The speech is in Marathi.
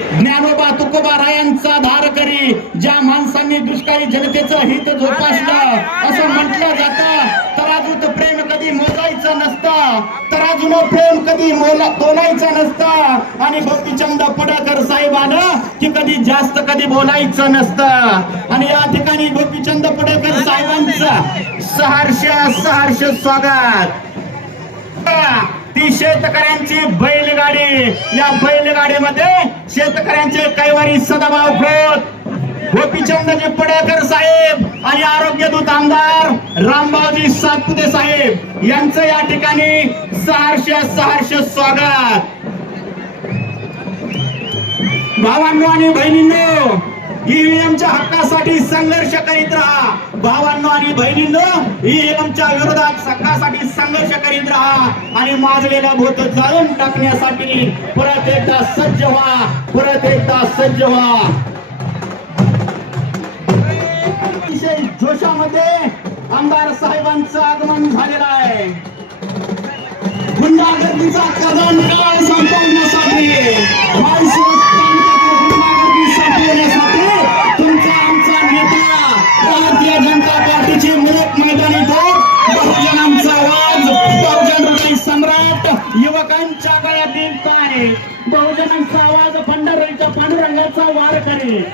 ज्ञानोबा तुकोबारायांचा धार करी ज्या माणसांनी दुष्काळी जनतेचं हित जोपासलं असं म्हटलं जातं. तराजूत प्रेम कधी मोजायचं नसतं. तराजून प्रेम कधी मोला तोलायचं नसतं. आणि गोपीचंद पडकर साहेबानं की कधी जास्त कधी बोलायचं नसतं. आणि या ठिकाणी गोपीचंद पडकर साहेबांचं सहर्ष सहर्ष स्वागत. ती शेतकऱ्यांची बैलगाडी या बैलगाडीमध्ये शेतकऱ्यांचे कैवारी सदाभाऊ खोत गोपीचंदजी पडळकर साहेब आणि आरोग्य दूत आमदार रामबावजी सातपुते साहेब यांचं या ठिकाणी सहर्ष सहर्ष स्वागत. भावांनो आणि बहिणींनो ईव्हीएमच्या हक्कासाठी संघर्ष करीत राहा. भावांनो आणि बहिणींनो ईव्हीएमच्या विरोधात हक्कासाठी संघर्ष करीत राहा आणि माजलेला भूत जाळून टाकण्यासाठी परत एकदा सज्ज व्हा परत एकदा सज्ज व्हा. अतिशय जोशामध्ये आमदार साहेबांचं आगमन झालेलं आहे. गुंडागर्दीचा कदम काळ संपवण्यासाठी युवकांच्या गळ्यातील तारे बहुजनांचा आवाज पंढरीच्या पांडुरंगाचा वार करेल